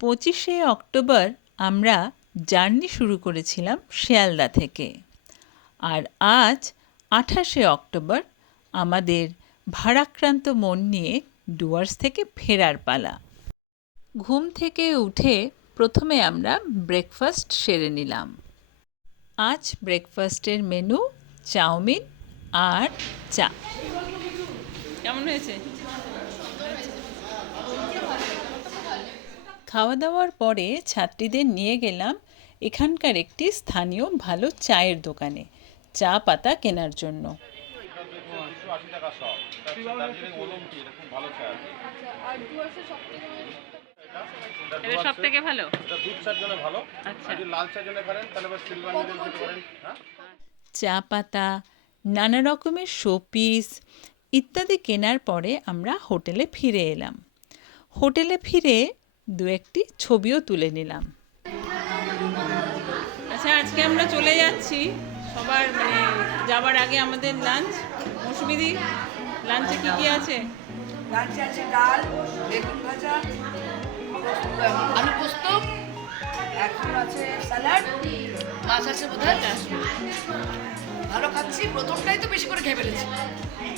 25শে October আমরা journey শুরু করেছিলাম শিয়ালদা থেকে, আর আজ 28শে অক্টোবর আমাদের ভারাক্রান্ত মন নিয়ে ডুয়ার্স থেকে ফেরার পালা। ঘুম থেকে উঠে প্রথমে আমরা ব্রেকফাস্ট সেরে নিলাম। আজ ব্রেকফাস্টের মেনু চাউমিন আর চা। কেমন হয়েছে? খাওয়া দাওয়ার পরে ছাত্রীদের নিয়ে গেলাম এখানকার একটি স্থানীয় ভালো চায়ের দোকানে চা পাতা কেনার জন্য। সব থেকে ভালো চা পাতা, নানা রকমের শোপিস ইত্যাদি কেনার পরে আমরা হোটেলে ফিরে এলাম। হোটেলে ফিরে দু একটি ছবিও তুলে নিলাম। আচ্ছা, আজকে আমরা চলে যাচ্ছি। সবার যাবার আগে আমাদের লাঞ্চ। মৌসুমিদি, লাঞ্চে কি কি আছে? লাঞ্চে আছে ডাল, বেগুন ভাজা, আলু পোস্ত, এখন আছে স্যালাড, মাছ আছে বোধহয়। ভালো খাচ্ছি, প্রথমটাই তো বেশি করে খেয়ে ফেলেছি।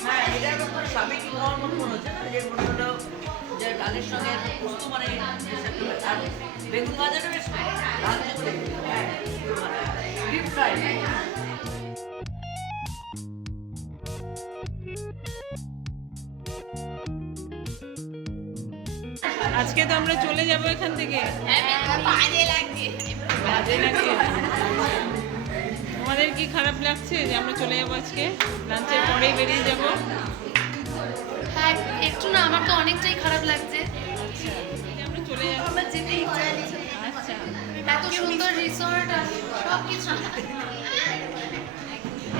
হ্যাঁ, এটা একটা স্বামী কি খাওয়ার মতো মনে হচ্ছে না, যে মনে হলো যে ডালের সঙ্গে পোস্ত আর বেগুন ভাজাটা বেশ লাঞ্চে করে ডিপ ফ্রাই। আজকে তো আমরা চলে যাব এখান থেকে। বাজে লাগছে। তোমাদের কি খারাপ লাগছে যে আমরা চলে যাব আজকে? লাঞ্চের পরেই বেরিয়ে যাব। হ্যাঁ, একটু না, আমার তো অনেকটাই খারাপ লাগছে। আমরা চলে যাব। আমার যেতে ইচ্ছা হচ্ছে। আচ্ছা, এত সুন্দর রিসর্ট, সব কিছু।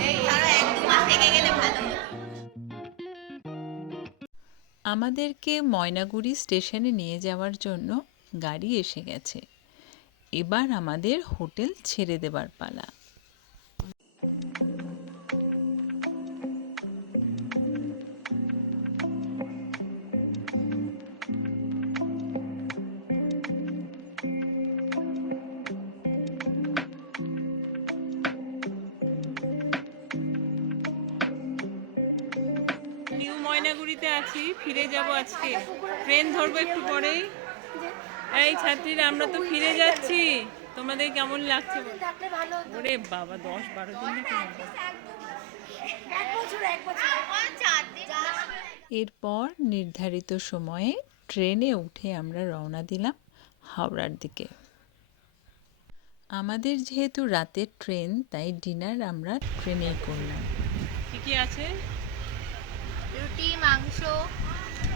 এই আরো 1-2 মাস থেকে গেলে ভালো হতো। আমাদেরকে ময়নাগুড়ি স্টেশনে নিয়ে যাওয়ার জন্য গাড়ি এসে গেছে। এবার আমাদের হোটেল ছেড়ে দেবার পালা। নিউ ময়নাগুড়িতে আছি, ফিরে যাব আজকে। ট্রেন ধরবো একটু পরেই। এই ছাত্রীরা, আমরা তো ফিরে যাচ্ছি। তোমাদের কেমন লাগছে? ওরে বাবা, 10-12 দিন নাকি। এরপর নির্ধারিত সময়ে ট্রেনে উঠে আমরা রওনা দিলাম হাওড়ার দিকে। আমাদের যেহেতু রাতের ট্রেন, তাই ডিনার আমরা ট্রেনেই করলাম। কি কি আছে? রুটি, মাংস,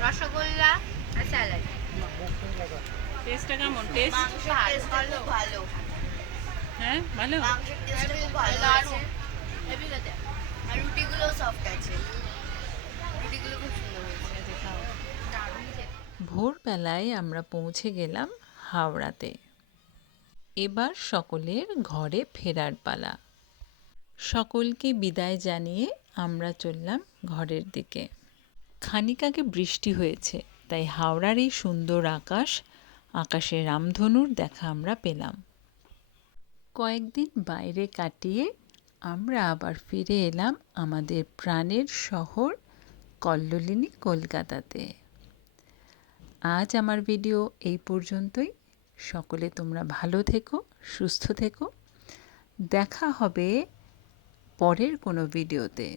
রসগোল্লা আর স্যালাড। টেস্টটা কেমন? টেস্ট ভালো। হ্যাঁ, ভালো। মাংসের টেস্ট খুব ভালো আছে। হেভি খেতে। আর রুটিগুলো সফট আছে। রুটিগুলো খুব সুন্দর হয়েছে। ভোরবেলায় আমরা পৌঁছে গেলাম হাওড়াতে। এবার সকলের ঘরে ফেরার পালা। সকলকে বিদায় জানিয়ে আমরা চললাম ঘরের দিকে। খানিক আগে বৃষ্টি হয়েছে, তাই হাওড়ার এই সুন্দর আকাশে রামধনুর দেখা আমরা পেলাম। কয়েকদিন বাইরে কাটিয়ে আমরা আবার ফিরে এলাম আমাদের প্রাণের শহর কল্লোলিনী, কলকাতাতে। আজ আমার ভিডিও এই পর্যন্তই। সকলে তোমরা ভালো থেকো, সুস্থ থেকো। দেখা হবে পরের কোনো ভিডিওতে।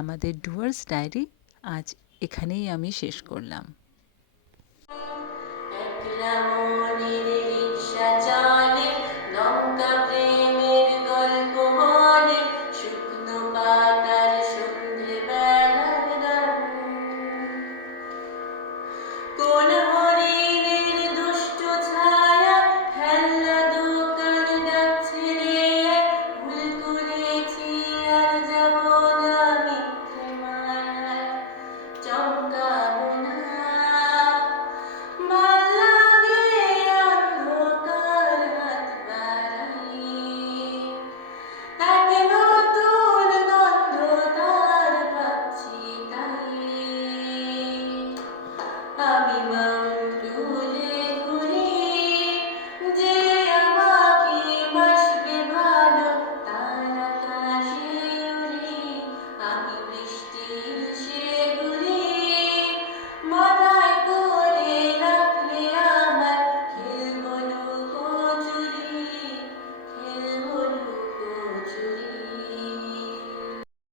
আমাদের ডুয়ার্স ডায়েরি আজ এখানেই আমি শেষ করলাম।